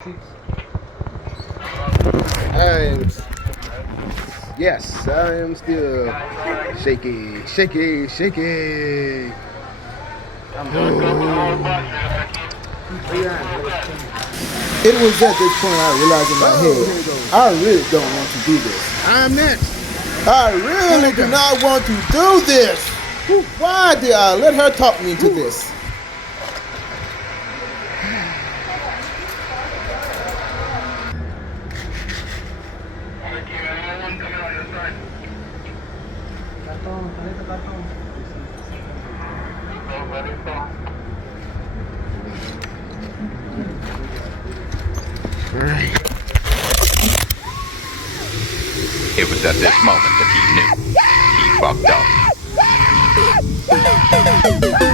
I'm, yes, I am still shaky, shaky, shaky. It was at this point I realized in my head, I really don't want to do this. I'm next. I really do not want to do this. Why did I let her talk me into this? It was at this moment that he knew he fucked up.